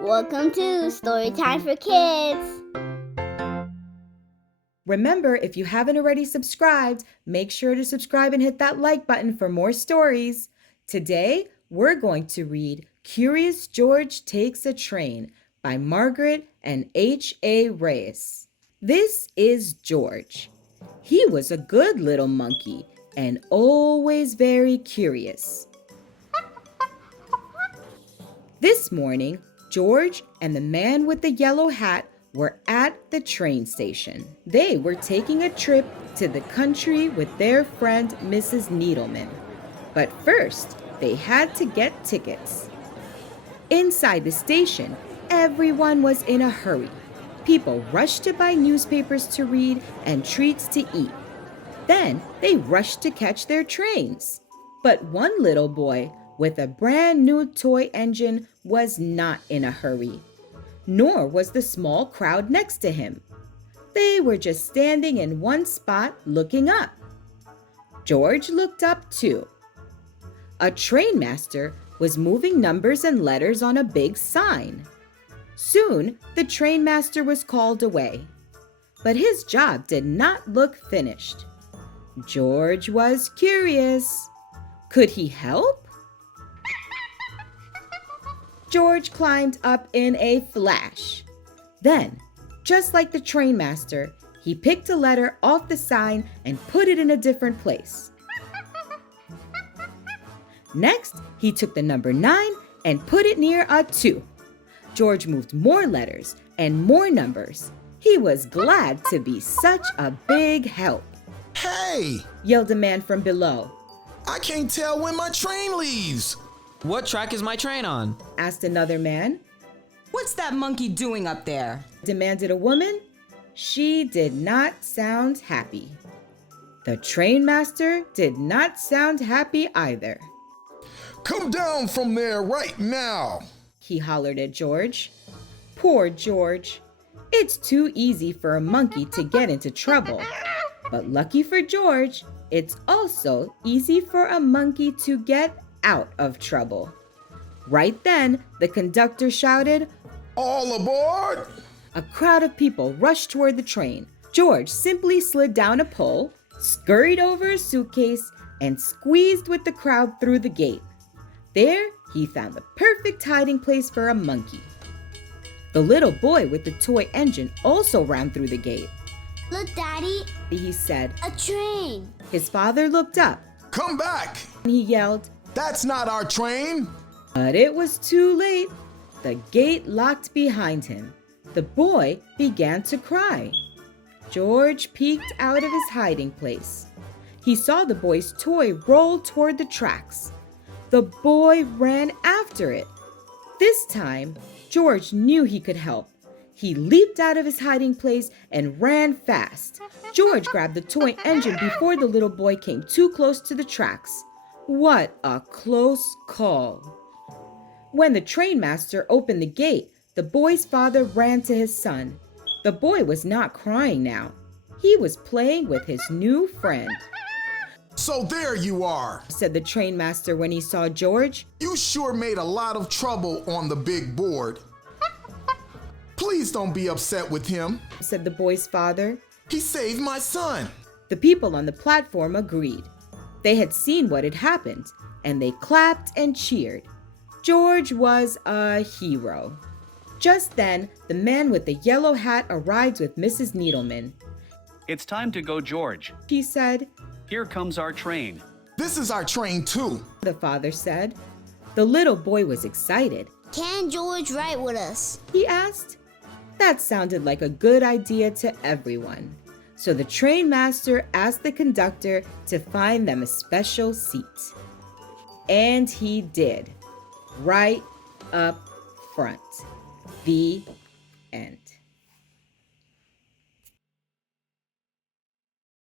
Welcome to Storytime for Kids. Remember, if you haven't already subscribed, make sure to subscribe and hit that like button for more stories. Today, we're going to read Curious George Takes a Train by Margret and H. Reyes. This is George. He was a good little monkey and always very curious. This morning, George and the man with the yellow hat were at the train station. They were taking a trip to the country with their friend Mrs. Needleman. But first, they had to get tickets. Inside the station, everyone was in a hurry. People rushed to buy newspapers to read and treats to eat. Then they rushed to catch their trains. But one little boy with a brand new toy engine was not in a hurry. Nor was the small crowd next to him. They were just standing in one spot looking up. George looked up too. A train master was moving numbers and letters on a big sign. Soon, the train master was called away. But his job did not look finished. George was curious. Could he help? George climbed up in a flash. Then, just like the train master, he picked a letter off the sign and put it in a different place. Next, he took the number 9 and put it near a 2. George moved more letters and more numbers. He was glad to be such a big help. Hey! Yelled a man from below. I can't tell when my train leaves. What track is my train on? Asked another man. What's that monkey doing up there? Demanded a woman. She did not sound happy. The train master did not sound happy either. Come down from there right now. He hollered at George. Poor George. It's too easy for a monkey to get into trouble. But lucky for George, it's also easy for a monkey to get out of trouble. Right then, the conductor shouted, All aboard! A crowd of people rushed toward the train. George simply slid down a pole, scurried over a suitcase, and squeezed with the crowd through the gate. There, he found the perfect hiding place for a monkey. The little boy with the toy engine also ran through the gate. Look, Daddy, He said. a train. His father looked up Come back! and he yelled, That's not our train! but it was too late. The gate locked behind him. The boy began to cry. George peeked out of his hiding place. He saw the boy's toy roll toward the tracks. The boy ran after it. This time, George knew he could help. He leaped out of his hiding place and ran fast. George grabbed the toy engine before the little boy came too close to the tracks. What a close call. When the train master opened the gate, the boy's father ran to his son. The boy was not crying now. He was playing with his new friend. So there you are. Said the train master when he saw George. You sure made a lot of trouble on the big board. Please don't be upset with him. Said the boy's father. He saved my son. The people on the platform agreed. They had seen what had happened, and they clapped and cheered. George was a hero. Just then, the man with the yellow hat arrived with Mrs. Needleman. It's time to go, George. She said. Here comes our train. This is our train too. The father said. The little boy was excited. Can George ride with us? He asked. That sounded like a good idea to everyone. So the train master asked the conductor to find them a special seat. And he did. Right up front. The end.